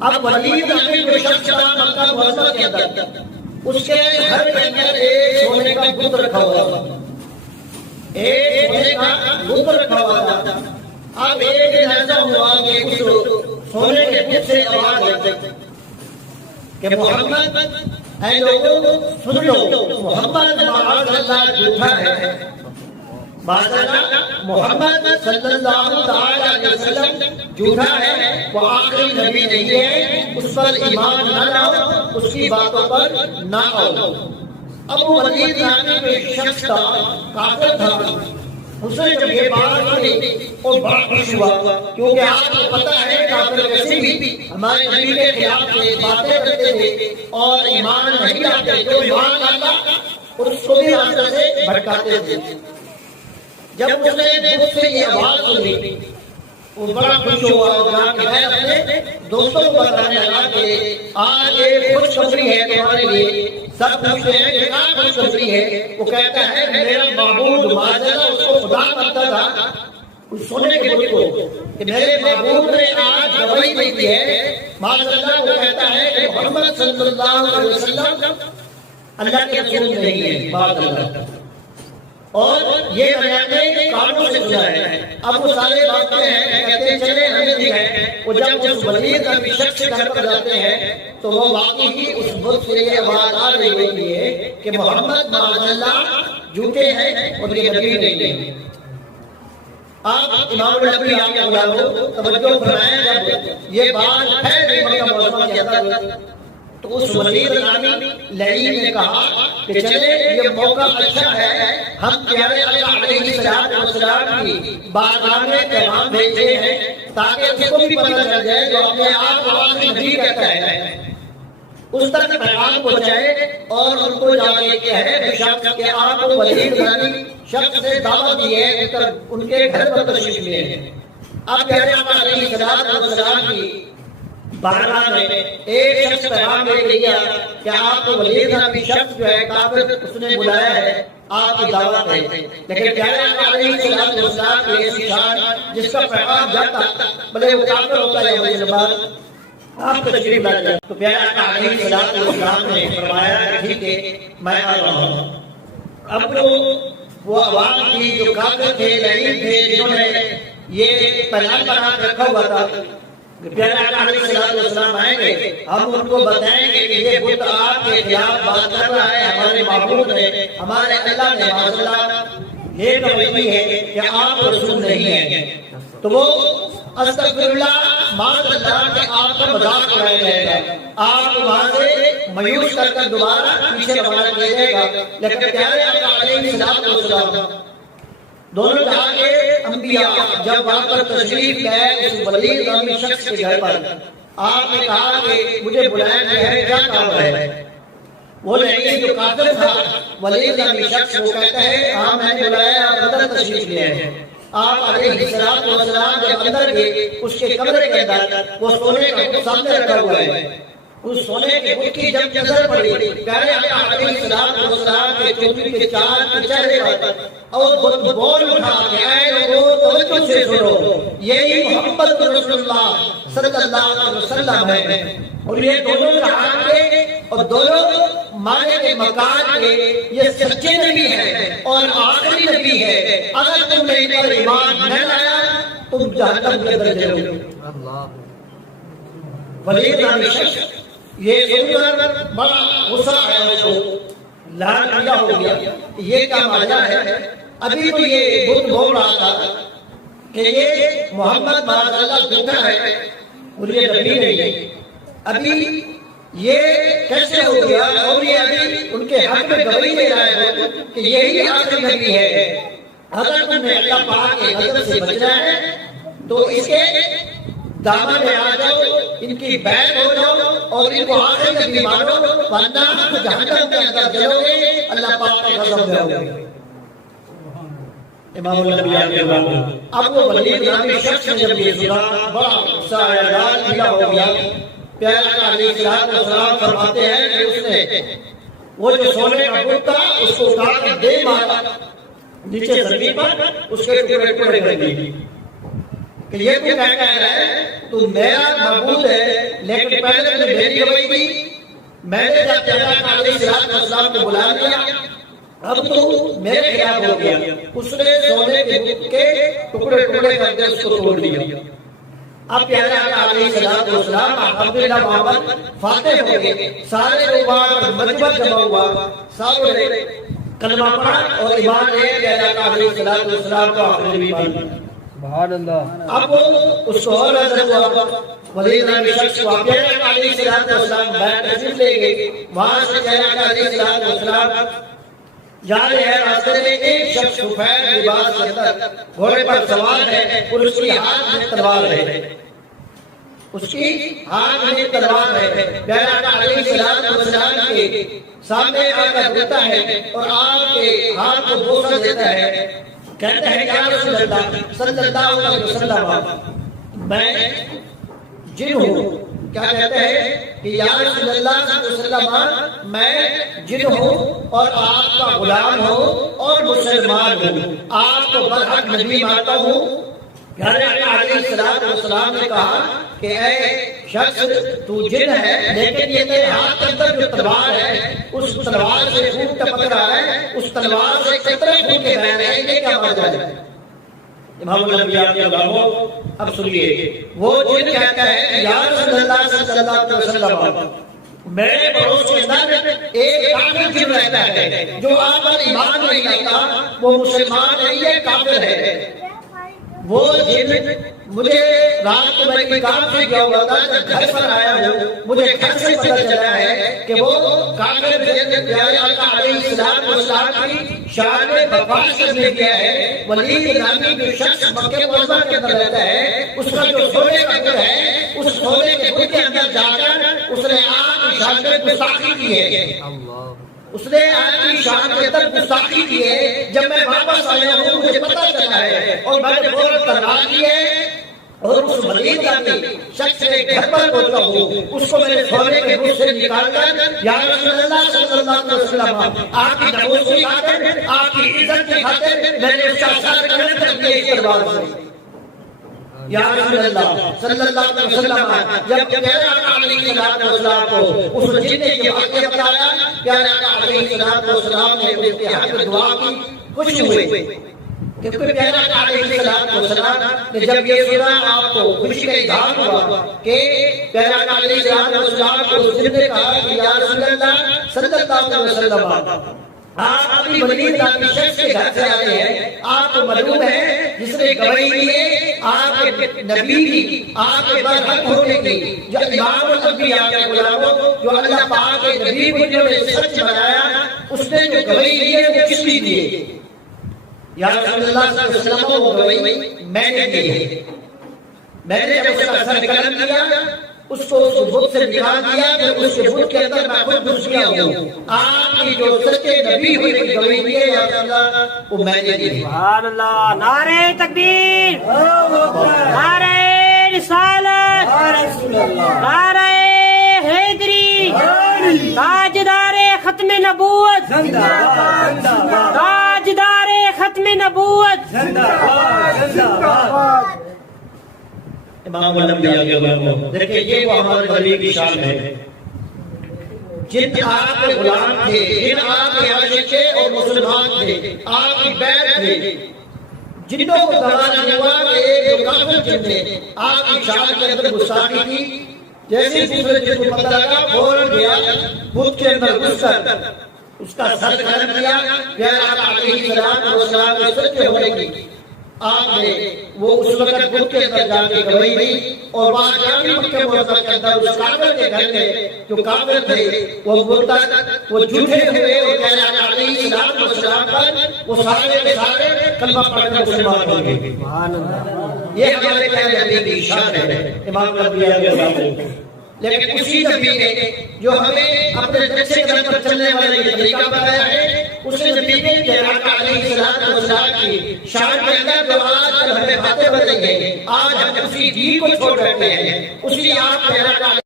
اب ولید نامی جو شخص تھا مکہ معظمہ کے اندر، اس کے گھر کے اندر ایک سونے کا بت رکھا ہوا تھا، ایک سونے کا بت رکھا ہوا تھا۔ اب ایک دن ایسا ہوا کہ اس سونے کے بت سے آواز لگتی کہ محمد، اے لوگوں سن لو، محمد معاذ اللہ جھوٹا ہے، معاذ اللہ محمد صلی اللہ تعالی علیہ وسلم جھوٹا ہے، وہ آخری نبی نہیں ہے، اس پر ایمان نہ لاؤ، اس کی باتوں پر نہ آؤ۔ ابو ولید نامی کوئی شخص تھا، کافر تھا، اس نے جب یہ بات سنی اور بڑا خوش ہوا، کیونکہ آپ کو پتہ ہے کافر ویسے بھی ہمارے نبی کے خلاف باتیں کرتے تھے اور ایمان نہیں لاتے، جو ایمان لاتا اور اس کو بھی راستہ سے بھٹکاتے تھے۔ جب اس نے بت سے یہ آواز سنی وہ بڑا خوش ہوا اور کہا کہ میں اپنے دوستوں کو بتانے لگا کہ آج ایک خوشخبری ہے تمہارے لیے۔ سب پوچھتے ہیں کہ کیا خوشخبری ہے؟ وہ کہتا ہے میرا معبود معاذ اللہ، اس کو خدا مانتا تھا، اس سونے کے بت کو، کہ میرے معبود نے آج گواہی دی ہے، معاذ اللہ وہ کہتا ہے کہ محمد صلی اللہ علیہ وسلم اللہ کے رسول نہیں ہے، معاذ اللہ، اور یہ میں نے اپنے کانوں سے سنا ہے۔ اب وہ سارے باتیں ہیں، کہتے ہیں چلے ہمیں دکھائیں۔ وہ جب اس ولید نامی شخص کے گھر پر جاتے ہیں تو وہ واقعی ہی اس بت سے یہ آواز آ رہی ہوتی ہے کہ محمد معاذ اللہ جھوٹے ہیں اور یہ نبی نہیں ہے۔ آپ امام النبی آپ کے غلاموں توجہ فرمائیں، جب یہ بات ہے مکہ معظمہ کے اندر تو اس ولید نامی لعین نے کہا کہ چلے یہ موقع اچھا ہے، ہم پیارے آقا علیہ السلام کی بارگاہ میں پیغام بھیجتے ہیں تاکہ اس کو بھی پتہ چل جائے جو اپنے آپ کو آخری نبی کہتا ہے، اس تک پیغام پہنچائے اور ان کو جا کے کہے کہ شخص کے آپ کو ولید نامی شخص سے دعوت دی ہے ان کے گھر پر تشریف لے ہیں۔ اب پیارے آقا علیہ السلام کی بارگاہ میں ایک شخص پیغام لے کے گیا کہ آپ کو ولید نامی شخص جو ہے کافر اس نے بلایا ہے، آپ کی دعوت ہے، لیکن پیارے آقا علیہ السلام کی ایسی شان جس کا پیغام جاتا بھلے وہ کافر ہوتا ہے یا مسلمان، آپ تشریف لا جائے۔ تو پیارے آقا علیہ السلام نے فرمایا ٹھیک ہے میں آ رہا ہوں۔ اب وہ عوام کی جو کافر تھے، لعین تھے، جنہوں نے یہ پیغام بنا کے رکھا ہوا تھا، پیارے آقا علیہ السلام آئیں گے، ہم ان کو بتائیں گے کہ یہ بت آپ کے خلاف بات کر رہا ہے، ہمارے معبود نے، ہمارے اللہ نے معاذ اللہ یہ گواہی ہے کہ آپ رسول نہیں ہیں۔ تو وہ استغفر اللہ معاذ اللہ کہ آپ کا مذاق اڑایا جائے گا، آپ کو وہاں سے مایوس کر کر دوبارہ پیچھے روانہ کیا جائے گا۔ لیکن پیارے آقا علیہ السلام دونوں جہاں کے انبیاء جب وہاں پر تشریف لائے اس ولید نامی شخص کے گھر پر، آپ نے کہا کہ مجھے بلایا گیا ہے، کیا کام ہے؟ وہ لعین جو کافر تھا ولید نامی شخص وہ کہتا ہے ہاں میں نے بلایا، آپ اندر تشریف لے آئے۔ آپ علیہ السلام جب اندر گئے اس کے کمرے کے اندر وہ سونے کا بت سامنے رکھا ہوا ہے، اس سونے کے بت کی جب نظر پڑی پیارے آقا علیہ السلام کے چودھری کے چار چہرے پر اور بت بول اٹھا کہ اے لوگوں توجہ سے سنو، یہی محمد رسول اللہ صلی اللہ علیہ وسلم ہے، اور یہ دونوں جہان کے اور دونوں مانے کے مکان کے یہ سچے نبی ہیں اور آخری نبی ہے، اگر تم نے ان پر ایمان نہ لایا تم جہنم کے اندر جاؤ گے۔ ولید نامی شخص یہ سن کر بڑا غصہ آیا، اس کو لعن کیا ہو گیا، یہ کیا ماجرا ہے؟ ابھی تو یہ بت بول رہا تھا کہ یہ محمد معاذ اللہ جھوٹا ہے اور یہ نبی نہیں ہے، ابھی یہ کیسے ہو گیا؟ اور یہ ابھی ان کے حق میں گواہی دے رہا ہے کہ یہی آخری نبی ہے۔ اگر تم نے اللہ پاک کے غضب سے بچنا ہے تو اس کے دامن میں آ جاؤ، ان کی بیعت ہو جاؤ اور ان کو آخری نبی مانو، ورنہ جہنم کے اندر جلو گے، اللہ پاک کے غضب میں ہو گے۔ امام الانبیاء کے بعد اب وہ ولید نامی شخص نے جب یہ سنا بڑا غصہ آیا، لال پیلا ہو گیا۔ پیارے آقا علیہ السلام فرماتے ہیں کہ اس نے وہ جو سونے کا بت تھا اس کو اٹھا کر دے مارا نیچے زمین پر، اس کے ٹکڑے ٹکڑے کر دیے۔ کہ یہ تو کہہ رہا ہے تو میرا معبود ہے، لیکن پہلے تو میری گواہی دی، میں نے جب پیغمبر علیہ السلام کو بلا لیا، اب تو میرے خلاف ہو گیا۔ اس نے سونے کے ٹکڑے ٹکڑے کر کے اس کو توڑ دیا۔ اب پیارے آقا علیہ السلام الحمدللہ وہاں پر فاتح ہو گئے، سارے لوگوں مجمع جمع ہوا، سارے نے کلمہ پڑھا اور ایمان لے پیارے آقا علیہ السلام کو آخری نبی مان لیا۔ سبحان اللہ۔ اب اس کو اور نظر ہوا ولید نام شخص کو پیارے آقا علیہ السلام بیت تشریف لے گئے، وہاں سے پیارے آقا علیہ السلام جا رہے ہیں، راستے میں ایک شخص سفید لباس کے اندر گھوڑے پر سوار ہے اور اس کی ہاتھ میں تلوار ہے، اس کی ہاتھ میں تلوار ہے۔ پیارے آقا علیہ السلام کے سامنے آ کر دیتا ہے اور آپ کے ہاتھ کو بوسہ دیتا ہے، کہتا ہے یا رسول اللہ صلی اللہ علیہ وسلم میں جن ہوں۔ کیا کہتا ہے کہ یا رسول اللہ صلی اللہ علیہ وسلم میں جن ہوں اور آپ کا غلام ہوں اور مسلمان ہوں، آپ کو برحق نبی مانتا ہوں۔ پیارے آقا علیہ السلام نے کہا کہ اے شخص تو جن ہے، لیکن یہ تیرے ہاتھ کے اندر جو تلوار ہے اس تلوار سے خون ٹپک رہا ہے، اس تلوار سے قطرے خون کے بہ رہے ہیں، یہ کیا مانا جائے؟ امام الانبیاء کے علماء اب سنیے، وہ جن کہتا ہے یا رسول اللہ صلی اللہ علیہ وسلم میرے پڑوس کے اندر ایک کافر جن رہتا ہے جو آپ پر ایمان نہیں لاتا، وہ مسلمان نہیں ہے، کافر ہے۔ وہ جن مجھے رات کو میں کام سے گیا ہوا تھا، جب گھر پر آیا ہوں مجھے گھر سے پتہ چلا ہے کہ وہ کافر جن پیارے آقا علیہ السلام کی شان بکواس کرنے گیا ہے۔ ولید نامی جو شخص مکہ معظمہ کے اندر رہتا ہے، اس کا جو سونے کا گھر ہے، اس سونے کے گھر کے اندر جا کر اس نے آپ کی شان میں گستاخی کی ہے، اس نے آپ کی شان کے اندر گستاخی کی ہے۔ جب میں واپس آیا ہوں مجھے پتہ چلا ہے اور میں نے فوراً تلوار لی ہے اور اس ولید نامی شخص کے گھر پر پہنچا ہوں، اس کو میں نے سونے کے گھر سے نکال کر یا رسول اللہ صلی اللہ علیہ وسلم آپ کی ناموس کی خاطر، آپ کی عزت کی خاطر میں نے اس کا ساتھ کرنے کر دیا اس تلوار سے۔ یا رسول اللہ صلی اللہ علیہ وسلم جب پیارے آقا علیہ السلام کو اس جن نے یہ واقعہ بتایا، پیارے آقا علیہ السلام نے اس کے حق میں دعا کی، خوش ہوئے کہ پیارے آقا علیہ السلام نے جب یہ سنا آپ کو خوشی کا اظہار ہوا کہ پیارے آقا علیہ السلام کو اس جن نے کہا کہ یا رسول اللہ صلی اللہ علیہ وسلم آپ اپنی ولید نامی شخص کے گھر سے آئے ہیں، آپ کو معلوم ہے جس نے گواہی دی ہے آپ کے نبی کی، آپ کے برحق ہونے کی، جو امام الانبیاء کے غلاموں جو اللہ پاک کے نبی کو جنہوں نے سچ بنایا، اس نے جو گواہی دی ہے وہ کس لیے دی ہے؟ یا رسول اللہ صلی اللہ علیہ وسلم وہ گواہی میں نے دی ہے، میں نے جب اس کا سر قلم کیا اس کو اس بت سے نکال دیا، پھر اس کے بت کے اندر میں خود گھس گیا ہوں، آپ کی جو سچے نبی ہوئی کی گواہی دی ہے یا رسول اللہ وہ میں نے دی ہے۔ سبحان اللہ۔ نعرہ تکبیر، نعرہ رسالت، نعرہ حیدری، تاجدار ختم نبوت، تاجدار ختم نبوت۔ امام الانبیاء کے علماء دیکھیں یہ وہ ہمارے نبی کی شان ہے، جن آپ کے غلام تھے، جن آپ کے عاشق تھے اور مسلمان تھے، آپ کی بیعت تھے، جنوں کو گوارا نہیں ہوا کہ ایک جو کافر جن نے آپ کی شان کے اندر گستاخی کی، جیسے دوسرے جن کو پتہ لگا فوراً گیا بت کے اندر گھس کر اس کا سر قلم کیا، پیارے آقا علیہ السلام کے سچے ہونے کی آپ نے وہ اس وقت بت کے اندر جا کے گواہی دی، اور وہاں جا کے مکہ معظمہ کے اندر اس کافر کے گھر میں جو کافر تھے وہ مرتد، وہ جھوٹے ہوئے اور پیارے آقا علیہ السلام پر وہ سارے کے سارے کلمہ پڑھ کر مسلمان ہو گئے۔ یہ ہمارے پیارے نبی کی شان ہے، امام الانبیاء کے علماء۔ لیکن اسی نبی نے جو ہمیں اپنے نقشے قدم پر چلنے والے یہ طریقہ بتایا ہے، اس نبی نے پیارے آقا علیہ السلام کی شان کے اندر جو آج کل ہمیں باتیں بتائی ہیں، آج ہم اسی دین کو چھوڑ بیٹھے ہیں، اسی آپ پیارے آقا